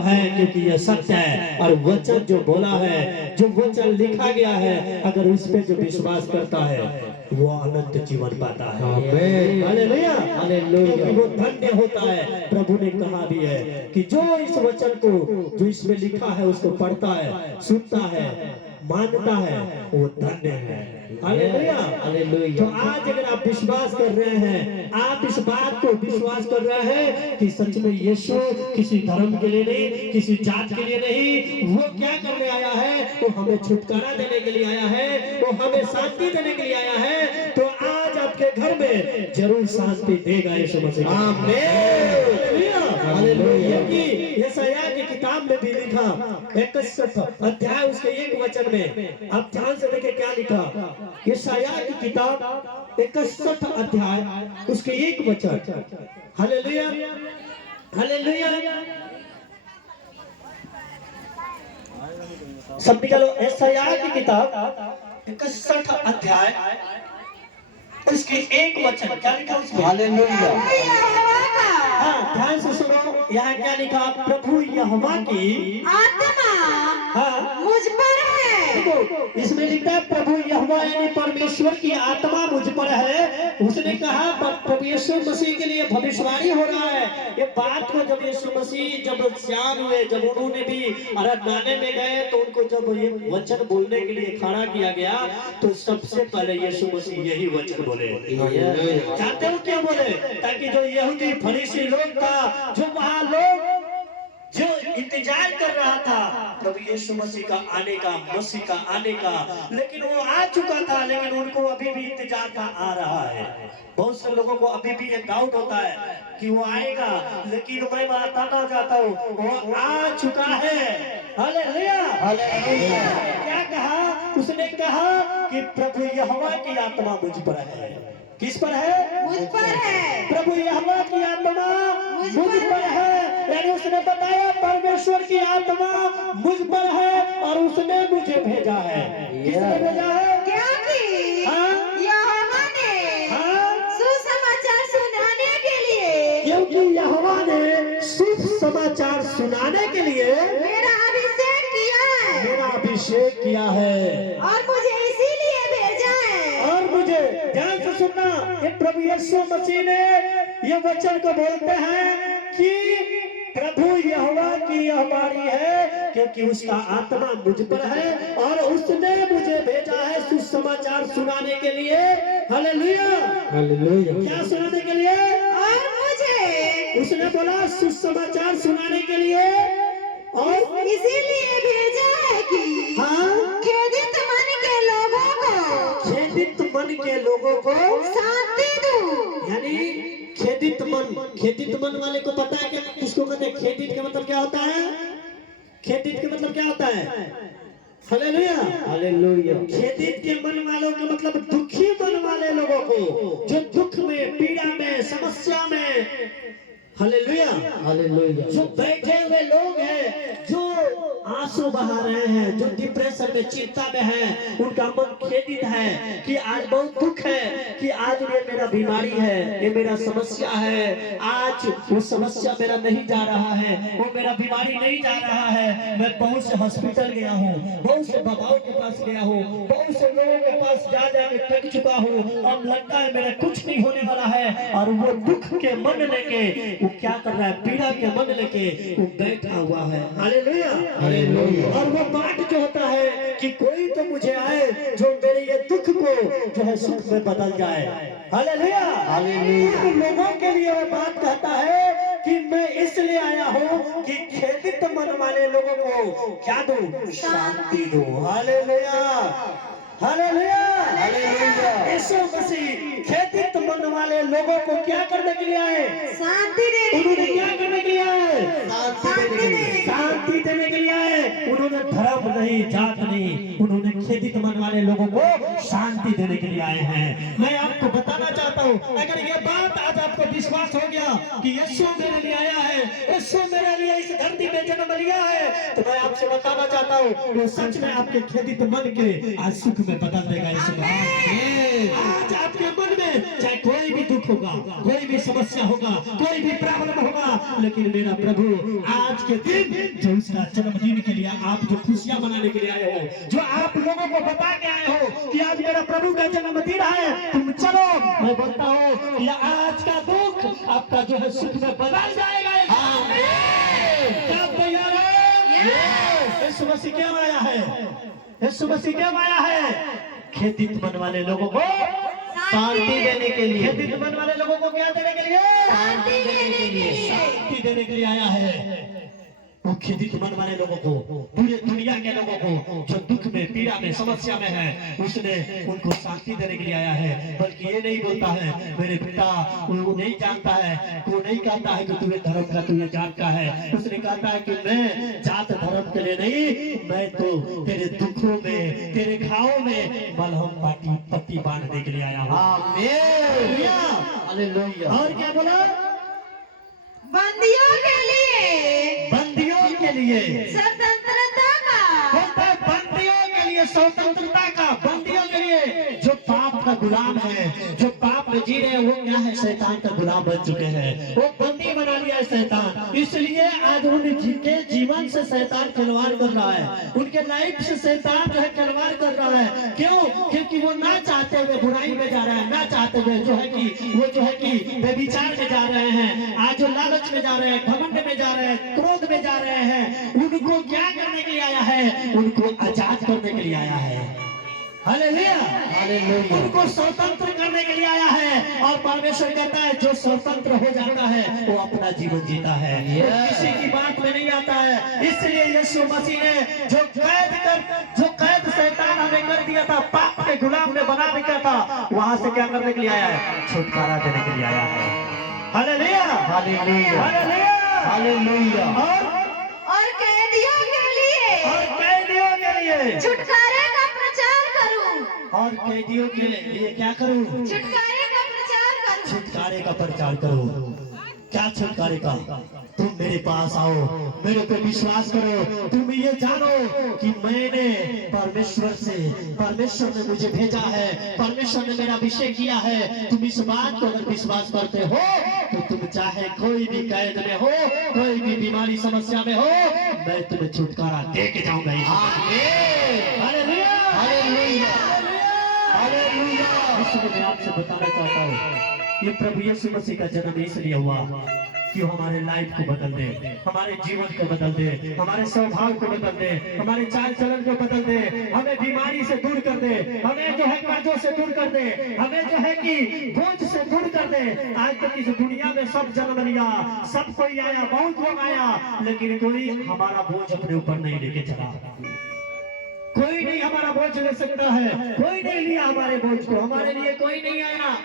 है, क्योंकि यह सत्य है। और वचन जो बोला है, जो वचन लिखा गया है, अगर उस पे जो विश्वास करता है वो अनंत जीवन पाता है। Hallelujah, hallelujah. वो धन्य होता है। प्रभु ने कहा भी है कि जो इस वचन को, जो इसमें लिखा है, उसको पढ़ता है, सुनता है, मानता है, वो धन्य है। Hallelujah, hallelujah. तो आज अगर आप विश्वास कर रहे हैं, आप इस बात को विश्वास कर रहे हैं कि सच में यीशु किसी धर्म के लिए नहीं, किसी जात के लिए नहीं, वो क्या करने आया है, वो हमें छुटकारा देने के लिए आया है, वो हमें शांति देने के लिए आया है। तो आज आपके घर में जरूर शांति देगा यीशु मसीह। आमीन, हालेलुया। यशायाह की किताब में भी लिखा 61 अध्याय उसके 1 वचन में, आप ध्यान से देखें क्या लिखा। यशायाह की किताब 61 अध्याय उसके 1 वचन। Hallelujah, hallelujah. सब निकालो। यशायाह की किताब 61 अध्याय उसके 1 वचन क्या लिखा उसमें। हालेलुया। हाँ, ध्यान से सुनो। यहाँ क्या लिखा। प्रभु यहोवा की आत्मा हाँ मुझ पर है। देखो, इसमें लिखता है प्रभु यहोवा यानी परमेश्वर की आत्मा मुझ पर है। उसने कहा प्रभु यीशु मसीह के लिए भविष्यवाणी हो रहा है। ये बात को जब यीशु मसीह जब सियान हुए, जब उन्होंने भी आराधनालय में गए, तो उनको जब ये वचन बोलने के लिए खड़ा किया गया, तो सबसे पहले यीशु मसीह यही वचन बोले। जानते हो क्या बोले? ताकि जो यहूदी फरीसी लोग था, जो वहां लोग जो इंतजार कर रहा था प्रभु यीशु मसीह का आने का, मसीह का आने का, लेकिन वो आ चुका था, लेकिन उनको अभी भी इंतजार का आ रहा है। बहुत से लोगों को अभी भी एक डाउट होता है कि वो आएगा, लेकिन मैं बताना चाहता हूँ वो आ चुका है। Hallelujah, hallelujah. क्या कहा उसने? कहा कि प्रभु यहोवा की आत्मा मुझ पर है। किस पर है? मुझ पर है। प्रभु यहोवा की आत्मा मुझ पर है। यानी उसने बताया परमेश्वर की आत्मा मुझ पर है और उसने मुझे भेजा है। किसने भेजा है? क्योंकि हाँ? यहोवा ने हाँ? सुसमाचार सुनाने के लिए, क्योंकि यहोवा ने सुसमाचार सुनाने के लिए मेरा अभिषेक किया है, मेरा अभिषेक किया है और मुझे इसीलिए भेजा है। और मुझे ध्यान से सुनना। ये प्रभु यीशु मसीह ने ये वचन को बोलते हैं कि प्रभु यहोवा की हमारी है, क्योंकि उसका आत्मा मुझ पर है और उसने मुझे भेजा है सुसमाचार सुनाने के लिए। Hallelujah, hallelujah. क्या सुनाने के लिए? और मुझे उसने बोला सुसमाचार सुनाने के लिए, और इसीलिए भेजा है कि हाँ, खेदित मन के लोगों को, खेदित मन के लोगों को शांति दूं। यानी खेदित मन, खेदित मन वाले को पता है क्या किसको कहते हैं? खेदित का मतलब क्या होता है? खेदित का मतलब क्या होता है? Hallelujah, hallelujah. खेदित के मन वालों का मतलब दुखी मन वाले लोगों को, जो दुख में, पीड़ा में, समस्या में, हालेलुया, हालेलुया, जो बैठे हुए लोग हैं, जो आंसू बहा रहे हैं, जो डिप्रेशन में, चिंता में है, उनका मन खेदित है कि आज बहुत दुख है, कि आज ये मेरा बीमारी है, ये मेरा समस्या है, आज वो समस्या मेरा नहीं जा रहा है, वो मेरा बीमारी नहीं जा रहा है। मैं बहुत से हॉस्पिटल गया हूँ, बहुत से बाबाओं के पास गया हूँ, बहुत से लोगों के पास जा के थक चुका हूँ, अब लगता है मेरा कुछ नहीं होने वाला है। और वो दुख के मन लेके वो क्या कर रहा है? पीड़ा के मन लेके वो बैठा हुआ है। Hallelujah, hallelujah. और वो बात जो होता है कि कोई तो मुझे आए जो मेरे ये दुख को जो है सुख में बदल जाए। Hallelujah, hallelujah. उन लोगों के लिए वो बात कहता है कि मैं इसलिए आया हूँ कि खेदित मन वाले लोगों को क्या दूं? शांति दूं। Hallelujah, hallelujah, hallelujah. Yeshu Masih खेदित मन वाले लोगों को क्या करने के लिए आए? शांति देने। उन्होंने क्या करने के लिए आए? शांति देने के लिए आए। उन्होंने धर्म नहीं, जात नहीं, उन्होंने खेदित मन वाले लोगों को शांति देने के लिए आए हैं। मैं आपको बताना चाहता हूँ, अगर ये बात आज आपको विश्वास हो गया कि यीशु मेरे लिए आया है, यीशु मेरे लिए इस धरती में जन्म लिया है, तो मैं आपसे बताना चाहता हूँ वो सच में आपके खेदित मन के आज सुख में बदल देगा। आज आपके मन में चाहे कोई भी दुख होगा, कोई भी समस्या होगा, कोई भी प्रॉब्लम होगा, लेकिन मेरा प्रभु आज के दिन जो उसका जन्मदिन के लिए आप जो खुशियां मनाने के लिए आए हो, जो आप लोगों को बता के आए हो कि आज मेरा प्रभु का जन्मदिन है, तुम चलो, मैं बोलता हूँ कि आज का दुख आपका जो है सुख में बदल जाएगा। क्या तैयार है? यीशु मसीह क्या आया है? यीशु मसीह क्या आया है? खेदित मन वाले लोगों को शांति देने के लिए, खेदित मन वाले लोगों को क्या देने के लिए? शांति देने के लिए, शांति देने के लिए आया है। वो खेदित मन वाले लोगों को, पूरे दुनिया के लोगों को जो दुख में, पीड़ा में, समस्या में है, उसने उनको शांति देने के लिए आया है। बल्कि ये नहीं बोलता है मेरे बेटा वो नहीं जानता है, वो नहीं कहता है कि तुम्हें धर्म का तुम्हें जानता है, उसने कहता है कि मैं जात धर्म के लिए नहीं, मैं तो तेरे दुखों में, तेरे घावों में मलहम पट्टी बांधने के लिए आया हूँ। और क्या बोला? बंदियों के लिए, बंदियों के लिए स्वतंत्रता का, होता है बंदियों के लिए स्वतंत्रता का, बंदियों के लिए जो पाप का गुलाम है, जो पाप में जी रहे हैं, वो क्या है? शैतान का गुलाम बन चुके हैं, वो बंदी बना लिया है शैतान। इसलिए आज उनके जीवन से शैतान खिलवाड़ कर रहा है, उनके लाइफ से शैतान जो है खिलवाड़ कर रहा है। क्यों? क्योंकि वो ना चाहते हुए बुराई में जा रहा है, ना चाहते हुए जो है कि वो जो है कि व्यभिचार में जा रहे हैं, आज जो लालच में जा रहे हैं, घमंड में जा रहे हैं, क्रोध में जा रहे हैं। उनको क्या करने के लिए आया है? उनको आजाद करने के लिए आया है। Hallelujah, hallelujah. उनको स्वतंत्र करने के लिए आया है। और परमेश्वर कहता है जो स्वतंत्र हो जाता है वो अपना जीवन जीता है, वो किसी की बात में नहीं आता है। इसलिए यीशु मसीह ने जो कैद शैतान हमें कर दिया था, पाप के गुलाम में बना दिया था, वहां से क्या करने के लिए आया है? छुटकारा देने के लिए आया है। Hallelujah, hallelujah, hallelujah, hallelujah. और कैदियों के लिए, और कैदियों के लिए छुटकारे का प्रचार करूं, और कैदियों के लिए क्या करूं? छुटकारे का प्रचार करूं, छुटकारे का प्रचार करो। क्या छुटकारे का? तुम मेरे पास आओ, मेरे पे विश्वास करो, तुम ये जानो कि मैंने परमेश्वर ने मुझे भेजा है, परमेश्वर ने मेरा अभिषेक किया है। तुम इस बात को अगर विश्वास करते हो तो तुम चाहे कोई भी कैद में हो, कोई भी बीमारी समस्या में हो, मैं तुम्हें छुटकारा दे के जाऊंगा। Hallelujah, hallelujah, hallelujah. इसलिए मैं आपसे बताना चाहता हूँ ये प्रभु यीशु मसीह का जन्म इसलिए हुआ कि वो हमारे लाइफ को बदल दे, हमारे जीवन को बदल दे, हमारे स्वभाव को बदल दे, हमारे चाल चलन को बदल दे, हमें बीमारी से दूर कर दे, हमें जो है कर्जों से दूर कर दे, हमें जो है कि बोझ से दूर कर दे। आज तक इस दुनिया में सब जन्म लिया, सब कोई आया, बहुत लोग आया, लेकिन कोई हमारा बोझ अपने ऊपर नहीं लेके चला। कोई नहीं हमारा बोझ ले सकता है, कोई नहीं लिया हमारे बोझ को, हमारे लिए कोई नहीं आया,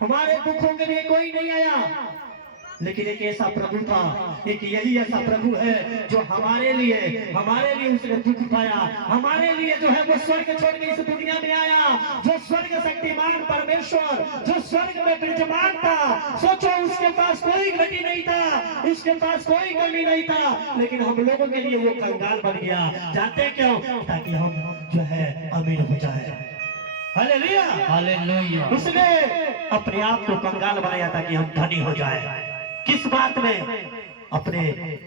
हमारे दुखों के लिए कोई नहीं आया। लेकिन एक ऐसा प्रभु था, एक यही ऐसा प्रभु है जो हमारे लिए उसने दुख पाया, हमारे लिए जो है वो स्वर्ग छोड़ के इस दुनिया में आया, जो स्वर्ग शक्तिमान परमेश्वर, जो स्वर्ग में विराजमान था। सोचो उसके पास कोई घटी नहीं था, उसके पास कोई कमी नहीं था, लेकिन हम लोगों के लिए वो कंगाल बन गया। जानते क्यों? ताकि हम जो है अमीर हो जाए। Hallelujah, hallelujah. उसने अपने आप को कंगाल बनाया ताकि हम धनी हो जाए। किस बात में? अपने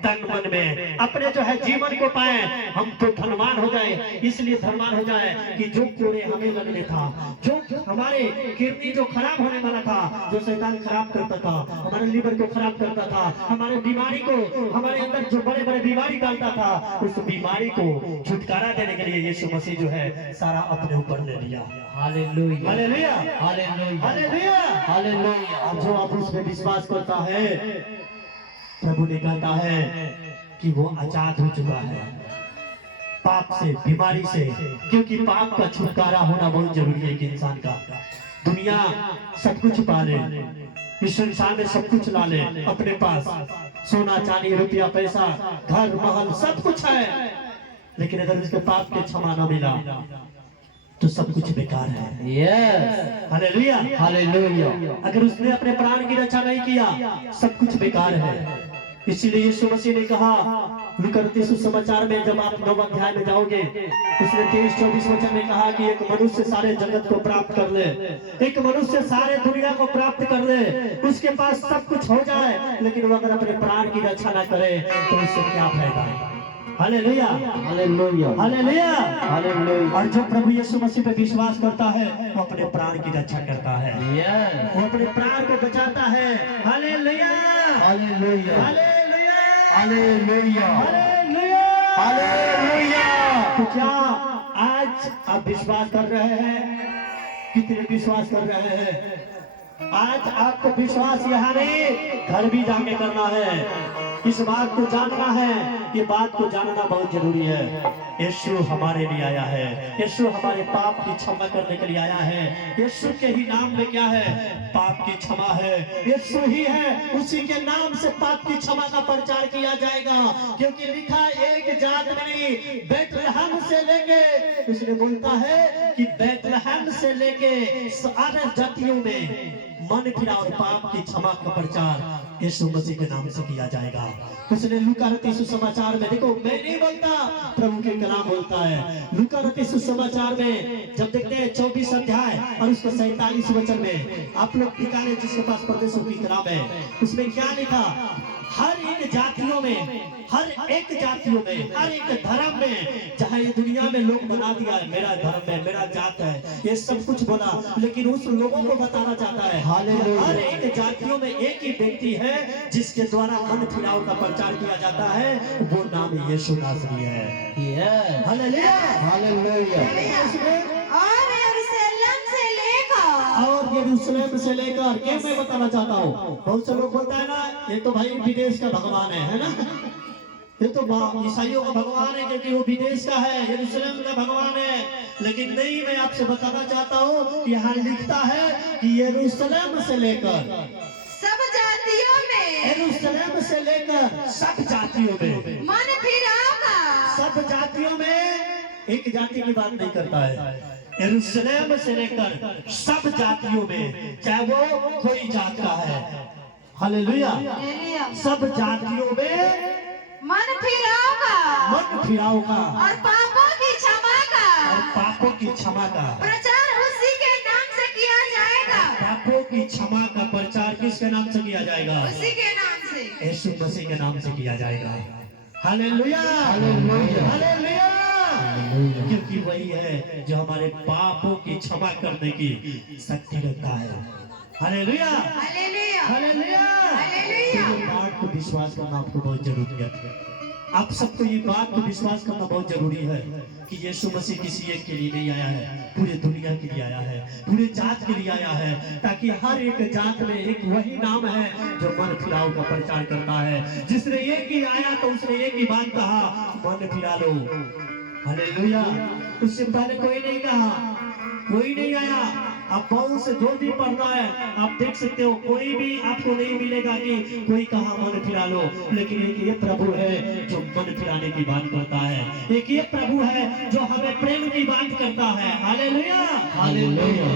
तन मन में, अपने जो है जीवन को पाए, हम तो धनवान हो जाए। इसलिए धनवान हो जाए कि जो कोड़े हमें लगने था, जो हमारे किडनी जो खराब होने वाला था, जो शैतान खराब करता था, हमारे लीवर को खराब करता था, हमारे बीमारी को, हमारे अंदर जो बड़े बड़े बीमारी डालता था, उस बीमारी को छुटकारा देने के लिए यीशु मसीह जो है सारा अपने ऊपर ले लिया। Hallelujah, hallelujah, hallelujah, hallelujah, hallelujah. अब जो आप उस पे विश्वास करता है, प्रभु ने कहता है कि वो आजाद हो चुका है पाप से, बीमारी से। क्योंकि पाप का छुटकारा होना बहुत जरूरी है कि इंसान का। दुनिया सब कुछ पा ले, इस संसार में सब कुछ ला ले अपने पास, सोना चांदी रुपया पैसा घर महल सब कुछ है, लेकिन अगर उसके पाप के क्षमा न मिला, तो सब कुछ बेकार है। Yes, hallelujah, hallelujah. अगर उसने अपने प्राण की रक्षा नहीं किया, सब कुछ बेकार है। इसीलिए यीशु मसीह ने कहा लूका सुसमाचार में, जब आप 9 अध्याय में जाओगे, उसने 23-24 वचन में कहा कि एक मनुष्य सारे जगत को प्राप्त कर ले, एक मनुष्य सारे दुनिया को प्राप्त कर ले, उसके पास सब कुछ हो जाए, लेकिन वो अगर अपने प्राण की रक्षा ना करे तो उससे क्या फायदा है। Hallelujah, hallelujah, hallelujah, hallelujah. और जो प्रभु यीशु मसीह पे विश्वास करता है वो अपने प्राण की रक्षा करता है, यस, वो अपने प्राण को बचाता है। Hallelujah, hallelujah, hallelujah, hallelujah, hallelujah, hallelujah. तो क्या आज आप विश्वास कर रहे हैं? कितने विश्वास कर रहे हैं? आज आपको विश्वास यहाँ नहीं, घर भी जाके करना है। इस बात को जानना है, ये बात को जानना बहुत जरूरी है। यीशु हमारे लिए आया है, यीशु हमारे पाप की क्षमा करने के लिए आया है। यीशु के ही नाम में क्या है? पाप की क्षमा है। यीशु ही है, उसी के नाम से पाप की क्षमा का प्रचार किया जाएगा, क्योंकि लिखा एक जात नहीं, बैतलहम से लेके, इसलिए बोलता है कि बैतलहम से लेके सारे जातियों में मन फिरा और पाप की क्षमा का प्रचार यीशु मसीह के नाम से किया जाएगा। उसने लूका सुसमाचार में, देखो मैं नहीं बोलता, प्रभु के कलाम बोलता है। लूका सुसमाचार में जब देखते हैं 24 अध्याय और उसके 47 वचन में, आप लोग निकाले जिसके पास परदेशों की किताब है, उसमें क्या लिखा? हर एक जातियों में, हर एक जातियों में, हर एक धर्म में, जहाँ ये दुनिया में लोग बना दिया है मेरा धर्म है, मेरा जात है, ये सब कुछ बोला, लेकिन उस लोगों को बताना चाहता है हर एक जातियों में एक ही व्यक्ति है जिसके द्वारा मन फिराव का प्रचार किया जाता है, वो नाम यीशु नासरी है। Yes, hallelujah, hallelujah. और यरूशलेम से लेकर, और यरूशलेम से लेकर, क्या मैं बताना चाहता हूँ, बहुत से लोग बोलता है ना ये तो भाई विदेश का भगवान है ना, ये तो ईसाइयों का भगवान है क्योंकि वो विदेश का है, यरूशलेम का भगवान है। लेकिन नहीं, मैं आपसे बताना चाहता हूँ, यहाँ लिखता है कि यरूशलेम से लेकर सब जातियों में, यरूशलेम से लेकर सब जातियों में, मन फिराओगा, सब जातियों में, एक जाति की बात नहीं करता है, यरूशलेम से लेकर सब जातियों में, चाहे वो कोई जात का है। हालेलुया, सब जातियों में मन फिराओगा, मन फिराव का और पापों की क्षमा का, और पापों की क्षमा का प्रचार उसी के नाम से किया जाएगा, पापों की क्षमा का प्रचार किसके नाम से किया जाएगा? उसी के नाम से, यीशु मसीह के नाम से किया जाएगा। हालेलुया, हालेलुया, हालेलुया, क्योंकि वही है जो हमारे पापों की क्षमा करने की शक्ति रखता है। Hallelujah, hallelujah, hallelujah. हालेलुया। तो ये बात को विश्वास करना आपको बहुत जरूरी है। आप सबको ये बात को विश्वास करना बहुत जरूरी है कि यीशु मसीह किसी एक के लिए नहीं आया है, पूरे दुनिया के लिए आया है, पूरे जात के लिए आया है, ताकि हर एक जात में एक वही नाम है जो मन फिराव का प्रचार करता है। जिसने एक ही आया तो उसने एक ही बात कहा, मन फिरा लो। हालेलुया, उससे पहले कोई नहीं कहा, कोई नहीं आया। आप बहुत से जो भी पढ़ना है आप देख सकते हो, कोई भी आपको नहीं मिलेगा कि कोई कहा मन फिरा लो, लेकिन एक ये प्रभु है जो मन फिराने की बात करता है, एक ये प्रभु है जो हमें प्रेम की बात करता है। Hallelujah, hallelujah.